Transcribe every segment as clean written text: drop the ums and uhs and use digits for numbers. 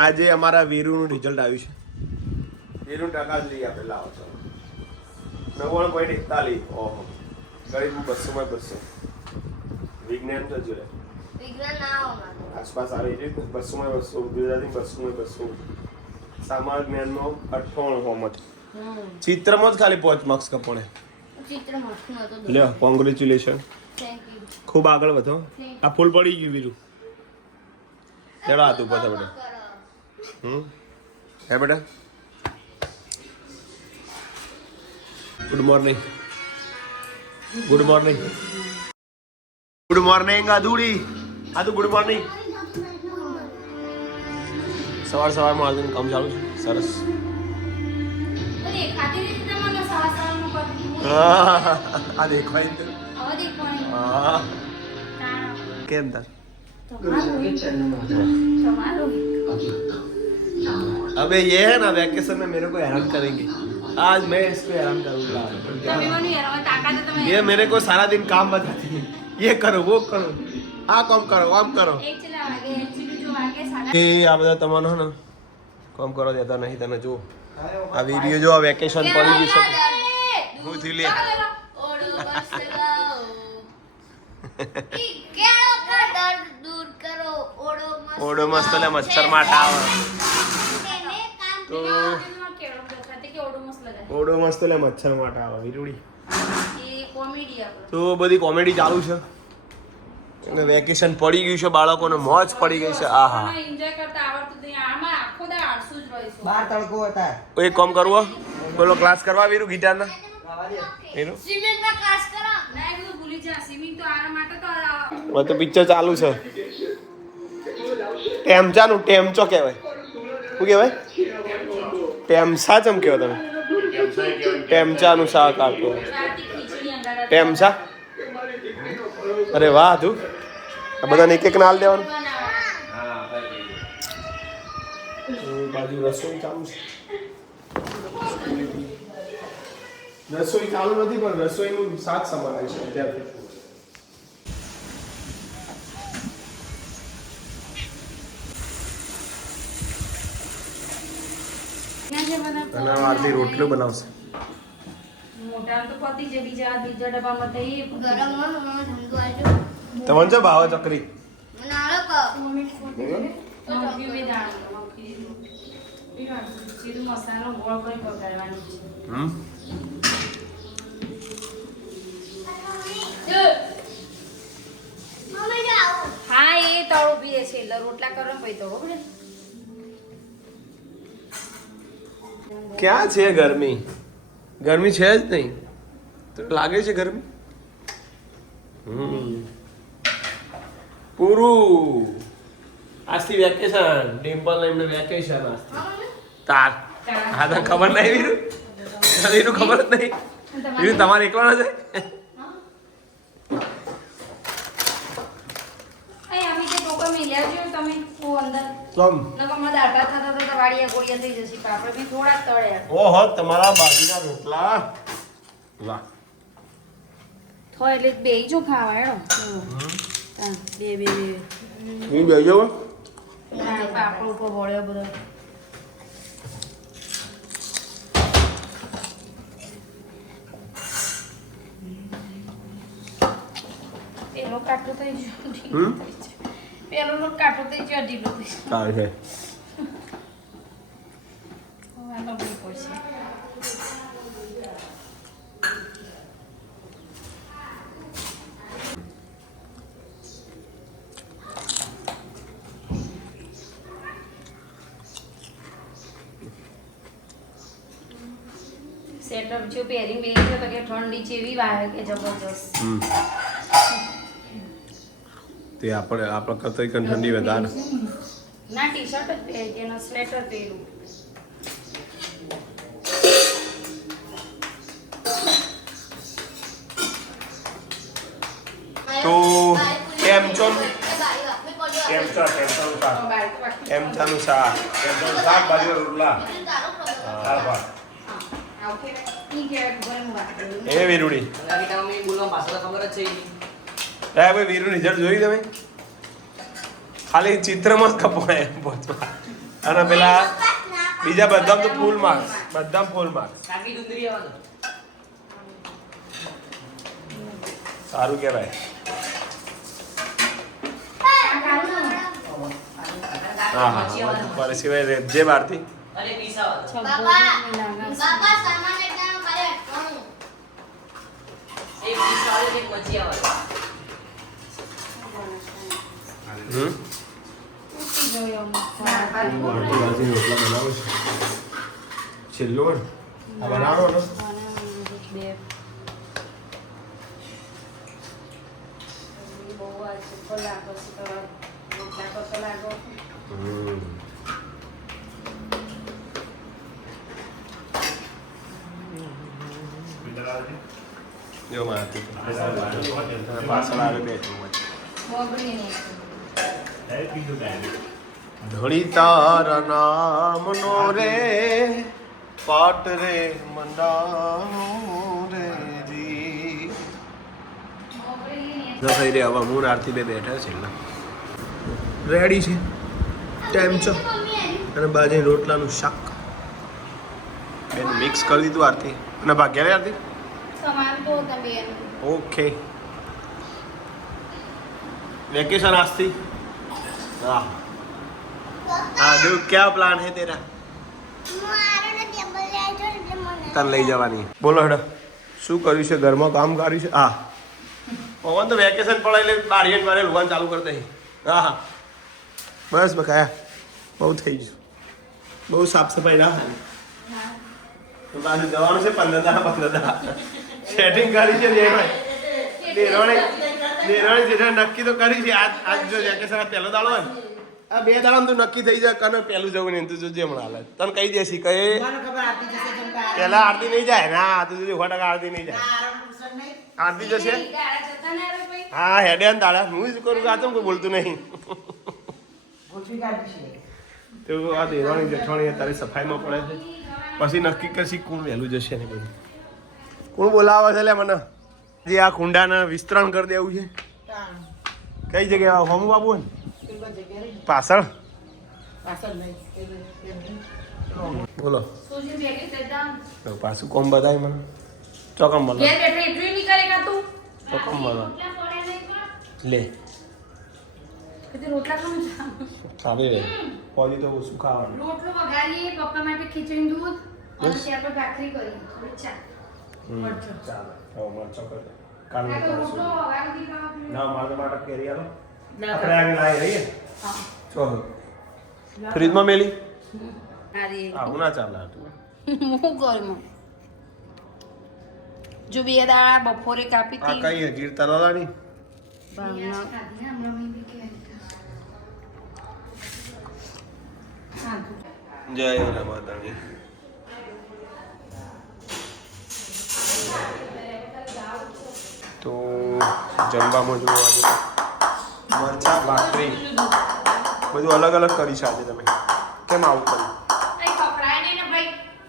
આજે અમારા વીરુનું રિઝલ્ટ આવ્યું છે. વીરુનું ટકા જ લઈ આપણે લાવો છો 99.41. ઓહો ગરીબ 200 વિજ્ઞાન તો જોડે આસપાસ આવી રહ્યું 200 ગુજરાતી 200 સામાન્ય જ્ઞાનનો 98 ચિત્રમાં જ ખાલી 5 માર્ક્સ કપોણે લ્યો કોંગ્રેચ્યુલેશન ખૂબ આગળ વધો આ ફૂલ પડી ગયું વીરુ ચલો આ તું પછી બેટા હે બેટા ગુડ મોર્નિંગ આદુડી ગુડ મોર્નિંગ સવારમાં આજનું કામ ચાલુ છે સરસ આ દેખાય કેમ તાર अबे ये है ना वैकेशन में मेरे को हैरान करेंगे आज मैं इसको हैरान करूंगा ये मेरे को सारा दिन काम बताती है ये करो वो करो आ काम करो आम करो કે આ બધા તમારો ને કામ કરવા દેતા નહીં તને જો આ વિડિયો જો આ વેકેશન પડી ગયું છે હું થી લે ઓડો મસ્ત લે મચ્છર માટા આવે તો ઓડો મસ્ત લે મચ્છર માટા આવે વીરુડી તો બધી કોમેડી ચાલુ છે અને વેકેશન પડી ગયું છે બાળકોને મોજ પડી ગઈ છે આહા એન્જોય કરતા આવડતું નહીં આમાં આખો દા આળસુ જ રહીશું બહાર તડકો હતા એક કામ કરવો બોલો ક્લાસ કરવા વીરુ ગિટારના વીરુ સ્વિમિંગ ના ક્લાસ કરો ના એ ભૂલી જા સ્વિમિંગ તો આરા માટે તો પિક્ચર ચાલુ છે ટેમચાનું ટેમચો કહેવાય શું કહેવાય ટેમસા ચમ કહેવાય તમે ટેમચાનું શાક આપતો ટેમસા અરે વાહ તું આ બધાને એક નાલ દેવાનું બાજુ રસોઈ ચાલુ છે રસોઈ ચાલુ નથી પણ રસોઈનું શાક સમારાય છે અત્યારથી અને આરતી રોટલો બનાવશે મોટા તો પતી જે બીજા ડબ્બામાં તો એ ગરમ ઠંડુ આવજો તમને જો ભાવ ચકરી મને આલો તો મે દાણ સીધું મસાલો ગોળ કરી પકાવવાનું છે હા એ તળો પીએ છે એટલે રોટલા કરો પછી તો બરાબર ક્યાં છે ગરમી ગરમી છે જ નહીં તો લાગે છે ગરમી પૂરું આજથી વેકેશન ડિમ્પલ એમને વેકેશન આજથી તાર હા તો ખબર નહીં વીરુ વીરુ ખબર જ નહીં વીરુ તમારે એકલા છે ઓહો તમારા બાજરીના રોટલા વાહ થો એટલે બેય જો ખાવા હેડો બે હું બેજો પાપડ ઉપર વળ્યો બધો પેલો કાટો થઈ ગયો પેલો નો કાટો થઈ ગયો ઢીલો થઈ ગયો છે સેટઅપ જો પેરિંગ બેરી છે તો કે ઠંડી જેવી વાય કે જબરજસ્ત તે આપણે કરતા ઠંડી વધારે ના ટી-શર્ટ જ પહેરી તેનો સ્વેટર પહેરું તો ટેમચાનું શાક બાજુ રોટલા એ વીરુડી ભાઈ વીરુ રિઝલ્ટ જોઈ તમે ખાલી ચિત્રમાં જ કપાય પહોંચવા. અને પેલા બીજા બધા તો ફૂલ માર્ક્સ, બધા ફૂલ માર્ક્સ. સારું કહેવાય. હા હા મારે સિવાય રેપજે બહારથી. છેલ્લો બનાવો ને જો મારતી પાછળ આવે બેઠું ધણી તારા નામનો રે પાટ રે મંડાનો રે જી. થઈ રે હવે હું આરતી બે બેઠા છે રેડી છે ટાઈમ છે. અને બાજુ રોટલાનું શાક બેન મિક્સ કરી દીધું આરતી અને ભાગ્યા રે આરતી. ओके वेकेशन आस्ती हाँ हाँ जो क्या प्लान है तेरा तन लई जवानी बोलो हेडो શું કર્યું છે ઘરમાં કામ કર્યું છે. હા પવન તો વેકેશન પડે એટલે બારીએ મારે લુવાન ચાલુ કરી દઈ. હા હા બસ બકાયા બહુ થઈ ગયું. બહુ સાફ સફાઈ ના તો પાછું જવાનું છે 15 સેટિંગ કરી છે દેરાણી જેઠા નક્કી તો કરી છે. આજ જો વેકેશન પહેલો દાડો હોય ને આ 2 દાડા તો નક્કી થઈ જાય કને પહેલું જવું ને તું જોજે હમણાં હાલત તને કહી દેશી કહે પહેલા આરતી નહીં જાય ના તું જોજે 100% આરતી નહીં જાય. આરતી જશે હા હેડે ને દાડા હું જ કરું આ તો કોઈ બોલતું નહીં. તો આ દેરાણી જેઠાણી તારી સફાઈમાં પડે છે પછી નક્કી કરશી કોણ વહેલું જશે ને બધું. કોણ બોલાવે છે લે મને જે આ કુંડાને વિસ્તરણ કરી દેવું છે. કઈ જગ્યાએ હોમ બાબુ ને પાછળ બોલો પાછું કોમ બતાય મને ચોકમ બોલો ચોકમ બોલો લે સારી રે પોલી તો ઓછું ખાવાનું. રોટલો વઘારીએ પપ્પા માટે ખીચડી દૂધ અને ત્યાર પર ભાખરી કરી થોડી ચા મરચો ચાલો હવે મરચો કરે કાલે ના મારે માટે કેરી આલો આપણે આગે લાવી રહીએ હા ચાલો ફ્રીજમાં મેલી હા હું ના ચાલે હું કરું જો બે દાડા બપોરે કાપી આ કઈ ગીર તલાલાની જય રમાદાણી. તો જમવામાં જો આજે મરચા ભાખરી બધું અલગ અલગ કરી છે આજે તમે. કેમ આવું કર્યું?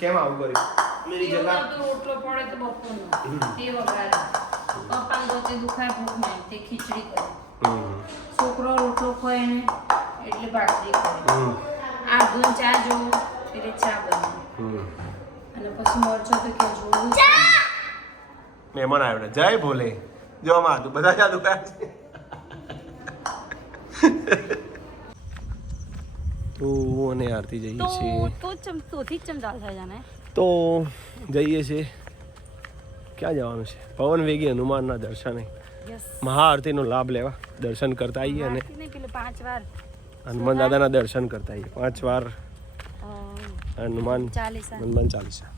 કેમ આવું કર્યું? મેરી જગા રોટલો પડે તો બપોરનો તે વઘારે પપ્પા દોતે દુખાય ભૂખ નહીં તે ખીચડી કરે છોકરો રોટલો ખાય ને એટલે ભાખરી કરે આ દૂધ ચા જો એટલે ચા બને અને પછી મરચો તો કે જોવું મહેમાન આવ્યો જય ભોલે જો માં તું બધા જાદુ કરે છે. તો અને આરતી જઈએ છીએ તો જઈએ છીએ ક્યાં જવાનું છે પવન વેગી હનુમાનના દર્શને મહાઆરતીનો લાભ લેવા દર્શન કરતા આવીએ અને હનુમાન દાદાના દર્શન કરતા આવીએ 5 વાર હનુમાન ચાલીસા.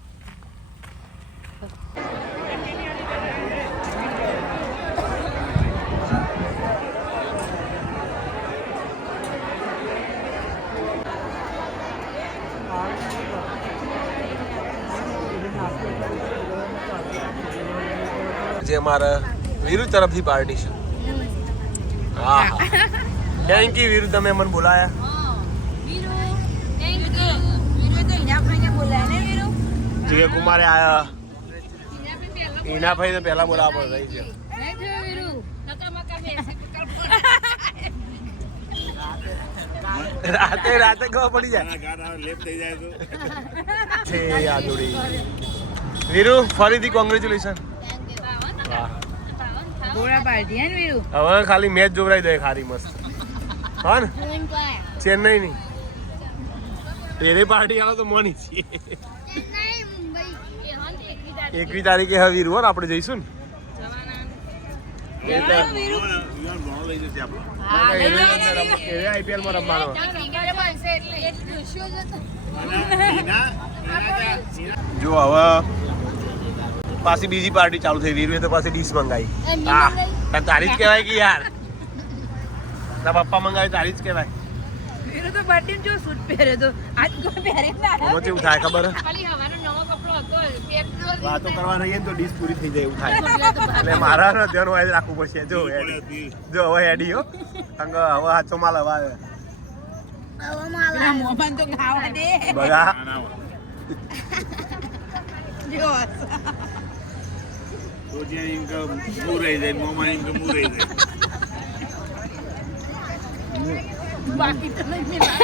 જે અમારા વિરુદ્ધ તરફથી પાર્ટી છે. હા થેન્ક યુ વિરુદ્ધ તમે મને બોલાયા. જે કુમારે આયા ઈના ભાઈ ને પહેલા બોલાવવા પડે છે. રાતે ખબર પડી જાય છે આ જોડી. વીરુ ફરીથી કોંગ્રેચ્યુલેશન. વાહ ગોળા પાર્ટી હે ને વીરુ. હવે ખાલી મેચ જોવરાઈ દે ખારી મસ્ત હા ને ચેન્નઈ ની એની પાર્ટી આવે તો મોની છીએ 21 તારીખે હવે વીરુ હો આપણે જઈશું ને આઈપીએલ માં રમવાનો. જો હવે પાછી બીજી પાર્ટી ચાલુ થઈ. વીરુએ તો પાછી ડીશ મંગાવી. હા તારી જ કહેવાય કે યાર તારા પપ્પા મંગાવી તારી જ કહેવાય. વીરુ તો બર્થડે જો સૂટ પહેરે તો આજ કોઈ પહેરે ના. એમાં કેવું થાય ખબર હે? ખાલી હવાનો નવો કપડો હતો પહેરતો વાતો કરવા રહીએ ને તો ડીશ પૂરી થઈ જાય એવું થાય. એટલે મારા ધ્યાન હોય રાખવું પડશે. જો હેડી જો હવે હેડી હો અંગ હવે હાચો માલ હવે આવે. પેલા મોહન તો ખાવા દે બગા જો બાકી તો નહીં મિલા.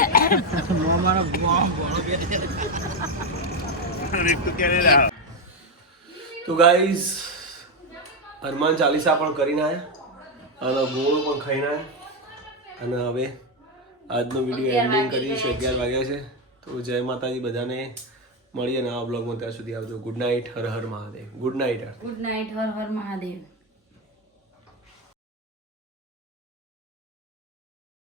તો ગાઈઝ હનુમાન ચાલીસા પણ કરીને આવ્યા અને ગોળ પણ ખાઈને આવ્યા અને હવે આજનો વિડીયો એન્ડિંગ કરીએ છીએ. 11 વાગ્યા છે. તો જય માતાજી બધાને. મળીએ નવા બ્લોગમાં. ત્યાં સુધી આવજો. Good night. Har Har Mahadev. Good night. Good night. Har Har Mahadev.